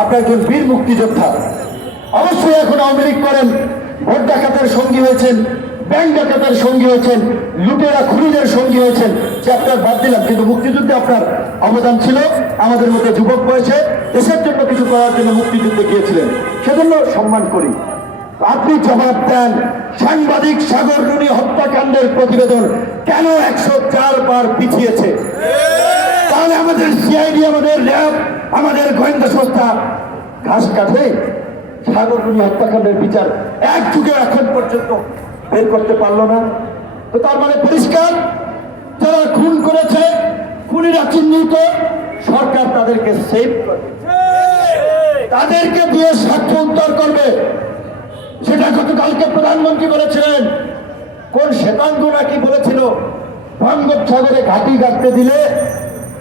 আপনি একজন বীর মুক্তিযোদ্ধা, অবশ্যই এখন আওয়ামী লীগ করেন, ভোট ডাকাতের সঙ্গী হয়েছেন, ব্যাংক ডাকাতের সঙ্গী হয়েছেন, লুটেরা খুনিদের সঙ্গী হয়েছেন, সে আপনার বাদ দিলাম, কিন্তু মুক্তিযুদ্ধে আপনার অবদান ছিল। আমাদের মধ্যে যুবক বয়সে দেশের জন্য কিছু করার জন্য মুক্তিযুদ্ধে গিয়েছিলেন, সেজন্য সম্মান করি। আপনি জবাব দেন, সাংবাদিক সাগর রুনি হত্যাকাণ্ডের প্রতিবেদন কেন 104 বার পিছিয়েছে? তাহলে আমাদের সিআইডি, আমাদের র্যাব, আমাদের গোয়েন্দা সংস্থা ঘাস কাটে সাগর রুনি হত্যাকাণ্ডের বিচার এক যুগে এখন পর্যন্ত বের করতে পারলো না। তো তার মানে পরিষ্কার, যারা খুন করেছে, খুনিরা চিহ্নিত, সরকার তাদেরকে সেভ করবে, তাদেরকে দিয়ে সাক্ষ্য উদ্ধার করবে। সেটা গতকালকে প্রধানমন্ত্রী বলেছিলেন। কোন শ্বেতাঙ্গ নাকি বলেছিল বঙ্গোপসাগরে ঘাঁটি গাড়তে দিলে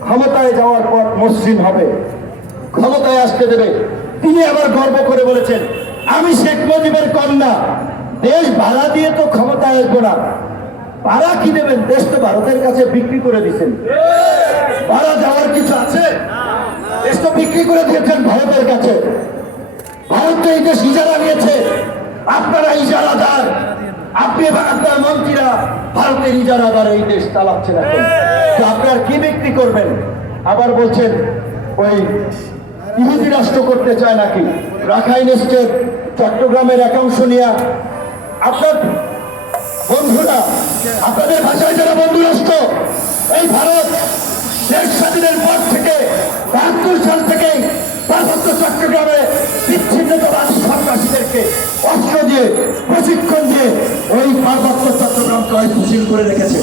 ক্ষমতায় যাওয়ার পর মসৃণ হবে, ক্ষমতায় আসতে দেবে। তিনি আবার গর্ব করে বলেছেন, আমি শেখ মুজিবের কন্যা, দেশ ভাড়া দিয়ে তো ক্ষমতায় আসবো না। ভাড়া কি দেবেন? দেশ তো ভারতের কাছে বিক্রি করে দিচ্ছেন, ভাড়া যাওয়ার কিছু আছে? দেশ তো বিক্রি করে দিয়েছেন ভারতের কাছে। ভারত তো এই দেশ ইজারা নিয়েছে, আপনারা ইজারাদার, আপনি এবং আপনার মন্ত্রীরা ভারতের ইজারাদার এই দেশ চালাচ্ছেন। এখন আপনার কি বিক্রি করবেন? আবার বলছেন ওই ইহুদি রাষ্ট্র করতে চায় নাকি? রাখাইন স্টেট, চট্টগ্রামের একাংশ নিয়ে আপনার বন্ধুরা, আপনাদের ভাষায় যারা বন্ধু রাষ্ট্র, এই ভারত দেশ স্বাধীনের পর থেকে ৭২ সাল থেকে পার্বত্য চট্টগ্রামে বিচ্ছিন্নতাবাদী সন্ত্রাসীদেরকে অস্ত্র দিয়ে, প্রশিক্ষণ দিয়ে ওই পার্বত্য চট্টগ্রামকে ঐতিহ্যশীল করে রেখেছে।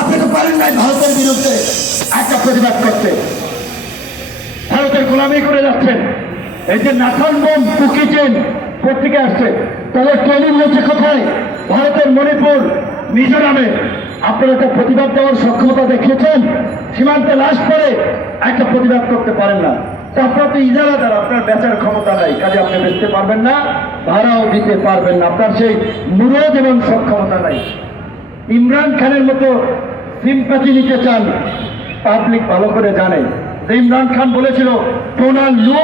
আপনি তো পারেন নাই ভারতের বিরুদ্ধে একটা প্রতিবাদ করতে, ভারতের গোলামি করে যাচ্ছেন। এই যে নাথান বোম পুকিচেন পত্রিকা আসছে, তাদের ট্রেনিং হচ্ছে কোথায়? ভারতের মণিপুর, মিজোরামে। আপনারা একটা প্রতিবাদ দেওয়ার সক্ষমতা দেখিয়েছেন, সীমান্তে লাশ পরে একটা প্রতিবাদ করতে পারেন না। আপনার তো ইজারাদার, আপনার বেচার ক্ষমতা নাই, কাজে আপনি বেচতে পারবেন না, ভাড়াও দিতে পারবেন না, আপনার সেই মুরদ এবং সক্ষমতা নাই। ইমরান খানের মতো সিম্পাথি নিতে চান, পাবলিক ভালো করে জানে যে ইমরান খান বলেছিল ডোনাল্ড লু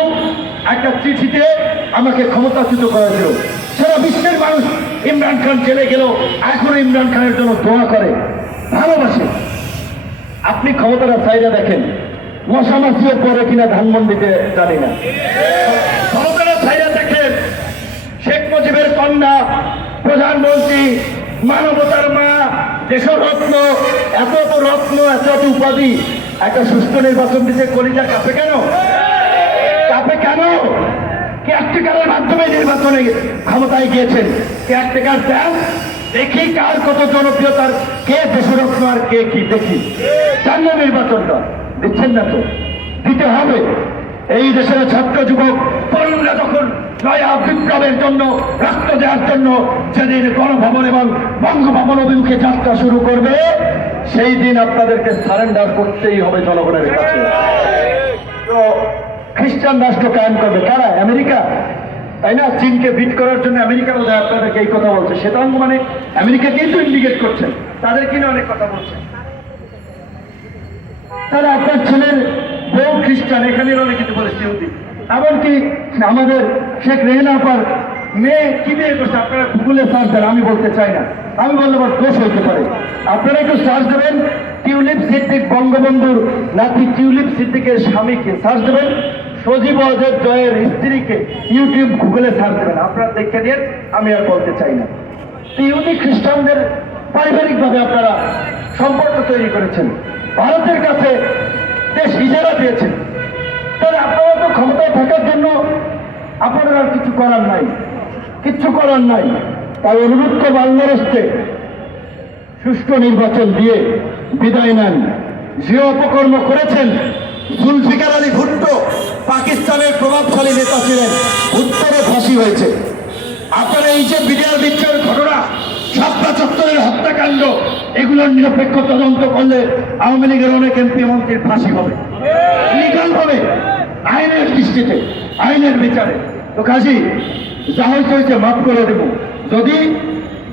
একটা চিঠিতে আমাকে ক্ষমতাচ্যুত করেছিল। সারা বিশ্বের মানুষ ইমরান খান চলে গেল, এখনো ইমরান খানের জন্য দোয়া করে, ভালোবাসে। আপনি ক্ষমতাটা চাইলে দেখেন, মশামাছিও পরে কিনা ধানমন্ডিতে জানি না। ক্ষমতাটা চাইলে দেখেন, শেখ মুজিবের কন্যা, প্রধানমন্ত্রী, মানবতার মা, দেশরত্ন, এত এত রত্ন, এত এত উপাধি, একটা সুষ্ঠু নির্বাচন দিতে কলিজা কাঁপে কেন? কাঁপে কেন? কেয়ারটেকারের মাধ্যমে নির্বাচনে ক্ষমতায় গিয়েছেন। কেয়ারটেকার দেন, দেখি কার কত জনপ্রিয়তার, কে দেশরত্ন আর কে কি, দেখি। জান্য নির্বাচনটা দিচ্ছেন না তো, দিতে হবে। এই দেশের ছাত্র যুবক তরুণরা যখন নয়া বিপ্লবের জন্য, রক্ত দেওয়ার জন্য যেদিন গণভবন এবং বঙ্গভবন অভিমুখে যাত্রা শুরু করবে, সেই দিন আপনাদেরকে সারেন্ডার করতেই হবে জনগণের কাছে। তো খ্রিস্টান রাষ্ট্র কায়েম করবে কারা? আমেরিকা, তাই না? চীনকে বিট করার জন্য আমেরিকা বোধহয় আপনাদেরকে এই কথা বলছে। শ্বেতাঙ্গ মানে আমেরিকা কিন্তু ইন্ডিকেট করছেন, তাদের কিনে অনেক কথা বলছেন। তারা আপনার ছেলের বউ খ্রিস্টান, এখানে অনেক কিছু বলেছে ইহুদি। এমনকি আমাদের শেখ রেহেনা আপার মেয়ে কি বিয়ে করছে, আপনারা গুগলে সার্চ দেন, আমি বলতে চাই না, আমি বললে আবার দোষ হইতে পারে। আপনারা একটু সার্চ দেবেন, টিউলিপ সিদ্দিক বঙ্গবন্ধুর নাতি টিউলিপ সিদ্দিকের স্বামীকে সার্চ দেবেন, সজীব ওয়াজেদ জয়ের স্ত্রীকে ইউটিউব গুগলে সার্চ দেবেন, আপনারা দেখে নিন, আমি আর বলতে চাই না। ইহুদি খ্রিস্টানদের পারিবারিকভাবে আপনারা সম্পর্ক তৈরি করেছেন, ভারতের কাছে দেশ ইজারা দিয়েছেন। তাহলে আপনারা তো ক্ষমতায় থাকার জন্য আপনাদের আর কিছু করার নাই, কিচ্ছু করার নাই। তাই অনুরোধ করব, আল্লাহর হস্তে সুষ্ঠু নির্বাচন দিয়ে বিদায় নেন। যে অপকর্ম করেছেন, জুলফিকার আলী ভুট্টো পাকিস্তানের প্রভাবশালী নেতা ছিলেন, ভুট্টোরে ফাঁসি হয়েছে। আপনারা এই যে বিডিআর বিদ্রোহের ঘটনা, শাপলা চত্বরের হত্যাকাণ্ড, এগুলোর নিরপেক্ষ তদন্ত করলে আওয়ামী লীগের অনেক এমপি মন্ত্রীর ফাঁসি হবে, লিগাল হবে, আইনের দৃষ্টিতে, আইনের বিচারে। তো কাজী যা হয়েছে মাফ করে দেব, যদি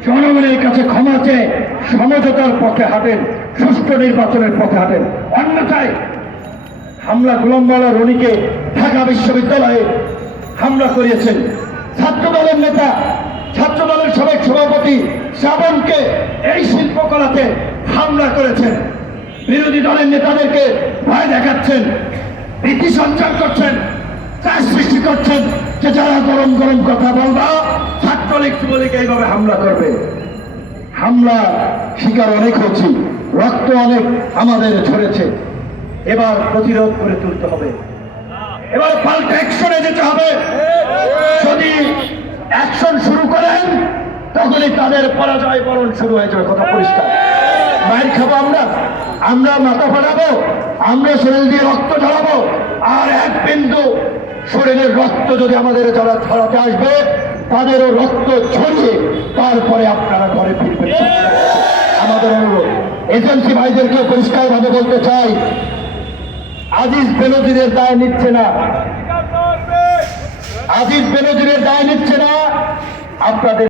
জনগণের কাছে ক্ষমা চেয়ে সমঝোতার পথে হাঁটেন, সুষ্ঠু নির্বাচনের পথে হাঁটেন। অন্যথায় হামলা গোলাম মাওলা রনিকে ঢাকা বিশ্ববিদ্যালয়ে হামলা করিয়েছেন। ছাত্র দলের নেতা, ছাত্র দলের সাবেক সভাপতি শ্রাবণকে এই শিল্পকলাতে হামলা করেছেন। বিরোধী দলের নেতাদেরকে ভয় দেখাচ্ছেন, ভীতি সঞ্চার করছেন, চাপ সৃষ্টি করছেন যে যারা গরম গরম কথা বলবা ছাত্রলীগ যুবলীগ এইভাবে হামলা করবে। হামলা শিকার অনেক হচ্ছি, রক্ত অনেক আমাদের ঝরেছে। এবার প্রতিরোধ করে তুলতে হবে, এবার পাল্টা অ্যাকশনে যেতে হবে। যদি অ্যাকশন শুরু করেন তখনই তাদের পরাজয় বরণ শুরু হয়ে যাবে, কথা পরিষ্কার। মায়ের খাবো আমরা মাথা ফাটাবো, আমরা শরীর দিয়ে রক্ত ঝরাবো, আর এক বিন্দু শরীরের রক্ত যদি আমাদের যারা ছড়াতে আসবে তাদেরও রক্ত ছড়িয়ে তারপরে আপনারা ঘরে ফিরবেন। আমাদের অনুরোধ, এজেন্সি ভাইদেরকে পরিষ্কারভাবে বলতে চাই, আজিজ বেনজিরের দায় নিচ্ছে না, আজিজ বেনজিরের দায় নিচ্ছে না, আপনাদের